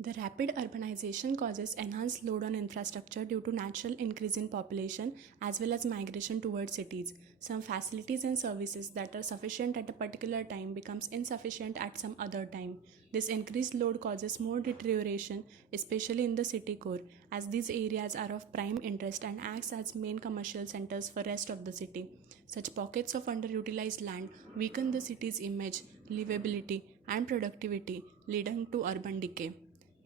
The rapid urbanization causes enhanced load on infrastructure due to natural increase in population as well as migration towards cities. Some facilities and services that are sufficient at a particular time becomes insufficient at some other time. This increased load causes more deterioration, especially in the city core, as these areas are of prime interest and acts as main commercial centers for rest of the city. Such pockets of underutilized land weaken the city's image, livability, and productivity, leading to urban decay.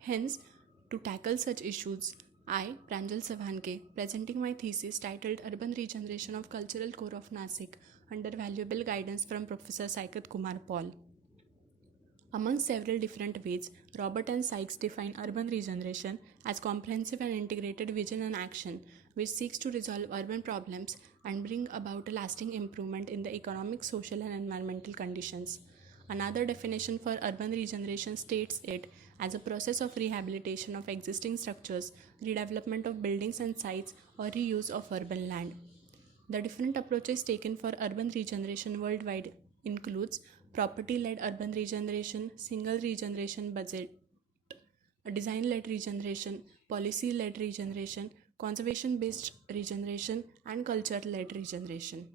Hence, to tackle such issues, I, Pranjal Savanke, presenting my thesis titled Urban Regeneration of Cultural Core of Nasik under valuable guidance from Professor Saikat Kumar Paul. Among several different ways, Robert and Sykes define urban regeneration as comprehensive and integrated vision and action which seeks to resolve urban problems and bring about a lasting improvement in the economic, social, and environmental conditions. Another definition for urban regeneration states it as a process of rehabilitation of existing structures, redevelopment of buildings and sites, or reuse of urban land. The different approaches taken for urban regeneration worldwide includes property-led urban regeneration, single regeneration budget, design-led regeneration, policy-led regeneration, conservation-based regeneration, and culture-led regeneration.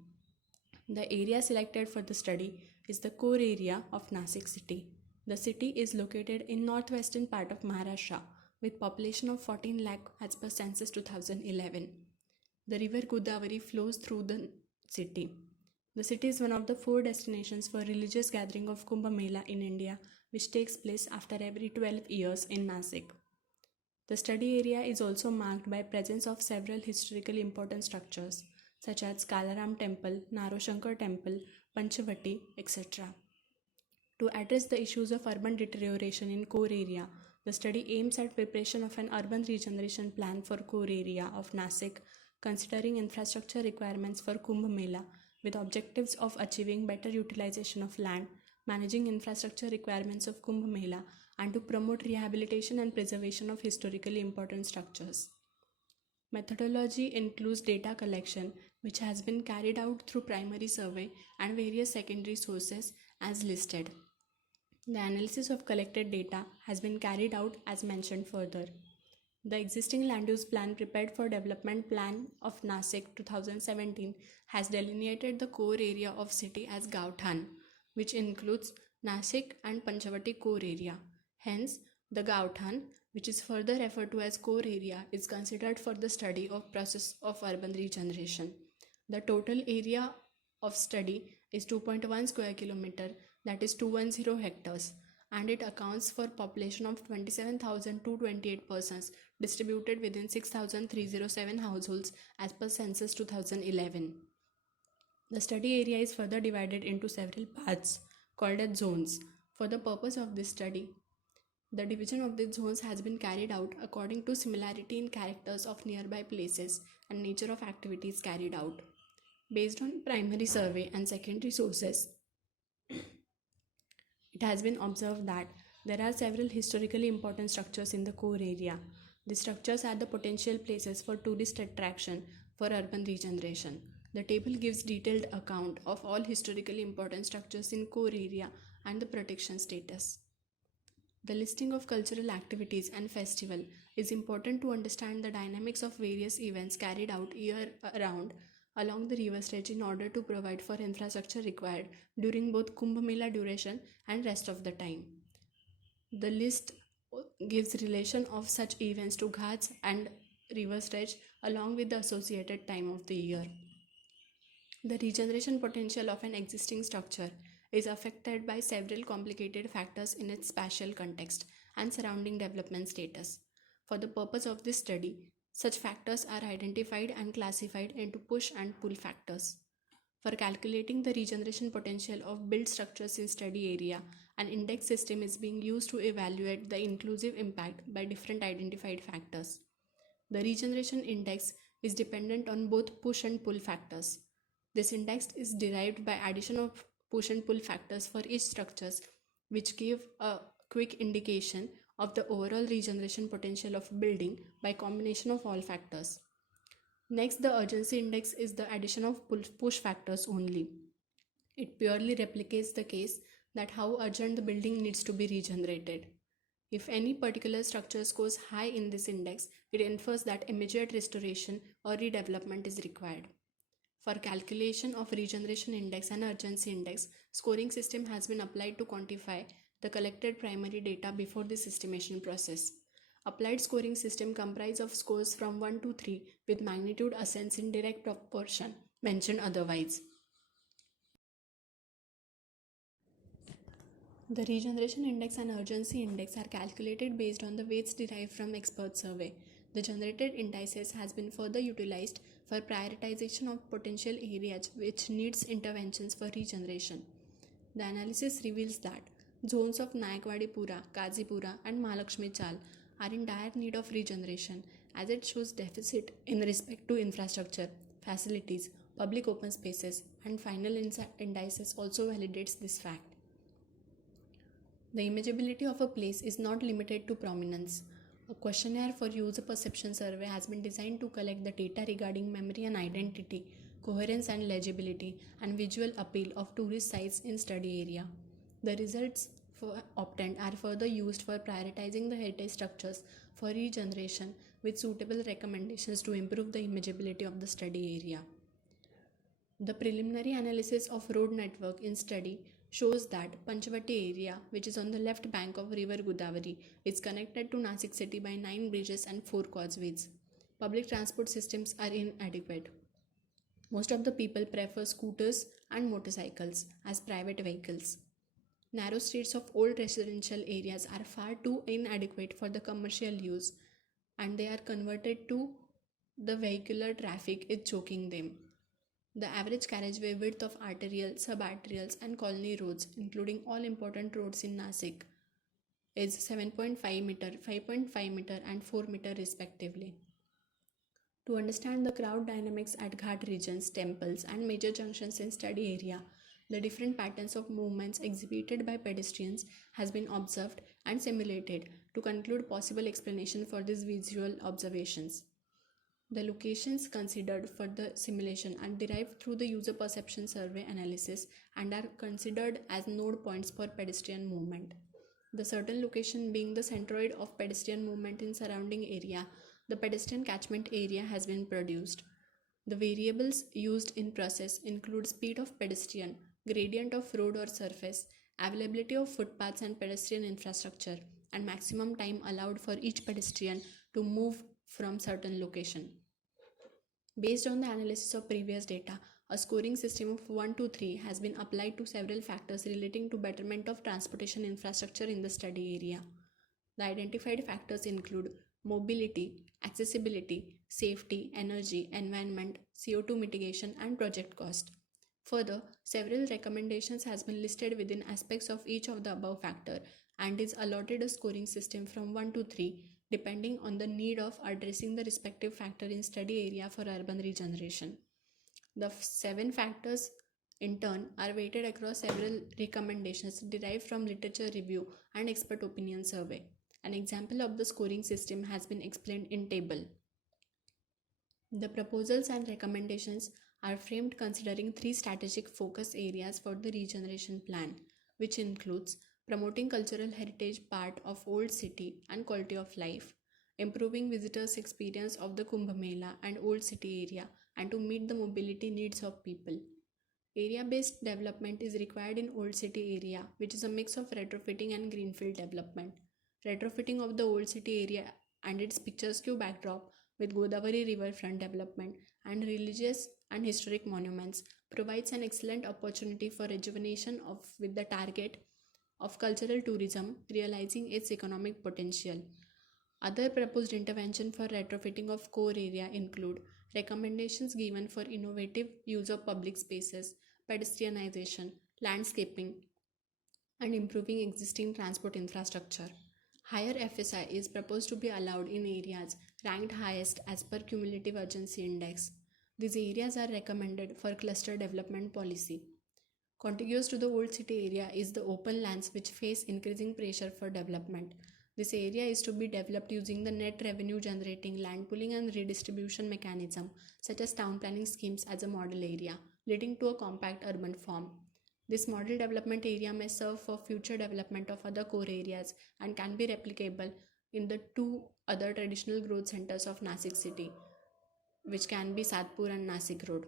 The area selected for the study is the core area of Nasik city. The city is located in northwestern part of Maharashtra with population of 14 lakh as per census 2011. The river Godavari flows through the city. The city is one of the 4 destinations for religious gathering of Kumbh Mela in India, which takes place after every 12 years in Nasik. The study area is also marked by presence of several historically important structures such as Kalaram Temple, Naroshankar Temple, Panchavati, etc. To address the issues of urban deterioration in core area, the study aims at preparation of an urban regeneration plan for core area of Nasik, considering infrastructure requirements for Kumbh Mela with objectives of achieving better utilization of land, managing infrastructure requirements of Kumbh Mela, and to promote rehabilitation and preservation of historically important structures. Methodology includes data collection, which has been carried out through primary survey and various secondary sources as listed. The analysis of collected data has been carried out as mentioned further. The existing land use plan prepared for development plan of Nasik 2017 has delineated the core area of city as Gauthan, which includes Nasik and Panchavati core area. Hence, the Gauthan, which is further referred to as core area, is considered for the study of process of urban regeneration. The total area of study is 2.1 square kilometer, that is 210 hectares, and it accounts for population of 27,228 persons distributed within 6,307 households as per census 2011. The study area is further divided into several parts called as zones. For the purpose of this study, the division of the zones has been carried out according to similarity in characters of nearby places and nature of activities carried out. Based on primary survey and secondary sources, it has been observed that there are several historically important structures in the core area. The structures are the potential places for tourist attraction for urban regeneration. The table gives detailed account of all historically important structures in core area and the protection status. The listing of cultural activities and festival is important to understand the dynamics of various events carried out year round along the river stretch in order to provide for infrastructure required during both Kumbh Mela duration and rest of the time. The list gives relation of such events to ghats and river stretch along with the associated time of the year. The regeneration potential of an existing structure is affected by several complicated factors in its spatial context and surrounding development status. For the purpose of this study, such factors are identified and classified into push and pull factors. For calculating the regeneration potential of built structures in study area, an index system is being used to evaluate the inclusive impact by different identified factors. The regeneration index is dependent on both push and pull factors. This index is derived by addition of push and pull factors for each structures, which give a quick indication of the overall regeneration potential of building by combination of all factors. Next, the urgency index is the addition of push factors only. It purely replicates the case that how urgent the building needs to be regenerated. If any particular structure scores high in this index, it infers that immediate restoration or redevelopment is required. For calculation of regeneration index and urgency index, scoring system has been applied to quantify the collected primary data before this estimation process. Applied scoring system comprise of scores from 1 to 3 with magnitude ascends in direct proportion mentioned otherwise. The regeneration index and urgency index are calculated based on the weights derived from expert survey. The generated indices has been further utilized for prioritization of potential areas which needs interventions for regeneration. The analysis reveals that zones of Nayakwadipura, Kazipura and Mahalakshmi Chal are in dire need of regeneration as it shows deficit in respect to infrastructure, facilities, public open spaces and final indices also validates this fact. The imageability of a place is not limited to prominence. A questionnaire for user perception survey has been designed to collect the data regarding memory and identity, coherence and legibility, and visual appeal of tourist sites in study area. The results obtained are further used for prioritizing the heritage structures for regeneration with suitable recommendations to improve the imageability of the study area. The preliminary analysis of road network in study shows that Panchavati area, which is on the left bank of river Godavari, is connected to Nasik city by 9 bridges and 4 causeways. Public transport systems are inadequate. Most of the people prefer scooters and motorcycles as private vehicles. Narrow streets of old residential areas are far too inadequate for the commercial use and they are converted to the vehicular traffic is choking them. The average carriageway width of arterial, subarterials and colony roads, including all important roads in Nasik, is 7.5 meter, 5.5 meter and 4 meter respectively. To understand the crowd dynamics at Ghat regions, temples and major junctions in study area, the different patterns of movements exhibited by pedestrians has been observed and simulated to conclude possible explanation for these visual observations. The locations considered for the simulation are derived through the user perception survey analysis and are considered as node points for pedestrian movement. The certain location being the centroid of pedestrian movement in surrounding area, the pedestrian catchment area has been produced. The variables used in process include speed of pedestrian, gradient of road or surface, availability of footpaths and pedestrian infrastructure, and maximum time allowed for each pedestrian to move from certain location. Based on the analysis of previous data, a scoring system of 1 to 3 has been applied to several factors relating to betterment of transportation infrastructure in the study area. The identified factors include mobility, accessibility, safety, energy, environment, CO2 mitigation, and project cost. Further, several recommendations has been listed within aspects of each of the above factor and is allotted a scoring system from 1 to 3 depending on the need of addressing the respective factor in study area for urban regeneration. The 7 factors in turn are weighted across several recommendations derived from literature review and expert opinion survey. An example of the scoring system has been explained in table. The proposals and recommendations are framed considering 3 strategic focus areas for the regeneration plan, which includes promoting cultural heritage part of old city and quality of life, improving visitors' experience of the Kumbh Mela and old city area, and to meet the mobility needs of people. Area-based development is required in old city area, which is a mix of retrofitting and greenfield development. Retrofitting of the old city area and its picturesque backdrop with Godavari riverfront development and religious and historic monuments provides an excellent opportunity for rejuvenation with the target of cultural tourism realizing its economic potential. Other proposed intervention for retrofitting of core area include recommendations given for innovative use of public spaces, pedestrianization, landscaping, and improving existing transport infrastructure. Higher FSI is proposed to be allowed in areas ranked highest as per cumulative urgency index. These areas are recommended for cluster development policy. Contiguous to the old city area is the open lands which face increasing pressure for development. This area is to be developed using the net revenue generating land pooling and redistribution mechanism such as town planning schemes as a model area, leading to a compact urban form. This model development area may serve for future development of other core areas and can be replicable in the two other traditional growth centers of Nasik city, which can be Satpur and Nasik Road.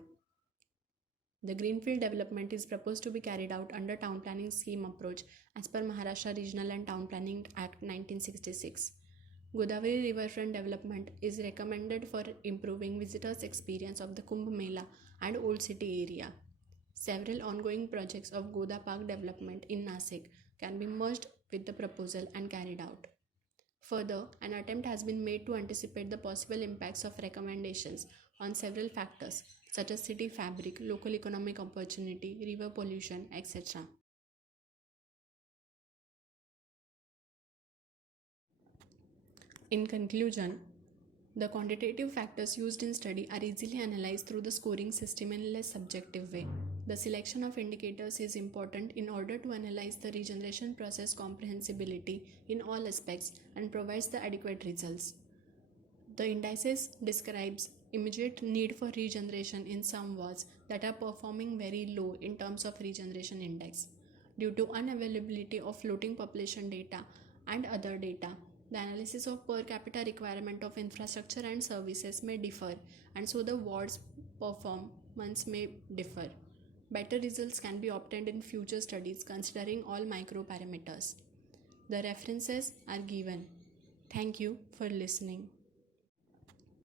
The greenfield development is proposed to be carried out under town planning scheme approach as per Maharashtra Regional and Town Planning Act 1966. Godavari riverfront development is recommended for improving visitors' experience of the Kumbh Mela and Old City area. Several ongoing projects of Goda Park development in Nasik can be merged with the proposal and carried out. Further, an attempt has been made to anticipate the possible impacts of recommendations on several factors such as city fabric, local economic opportunity, river pollution, etc. In conclusion, the quantitative factors used in study are easily analyzed through the scoring system in a less subjective way. The selection of indicators is important in order to analyze the regeneration process comprehensibility in all aspects and provides the adequate results. The indices describes immediate need for regeneration in some wards that are performing very low in terms of regeneration index. Due to unavailability of floating population data and other data, the analysis of per capita requirement of infrastructure and services may differ, and so the wards performance may differ. Better results can be obtained in future studies considering all micro parameters. The references are given. Thank you for listening.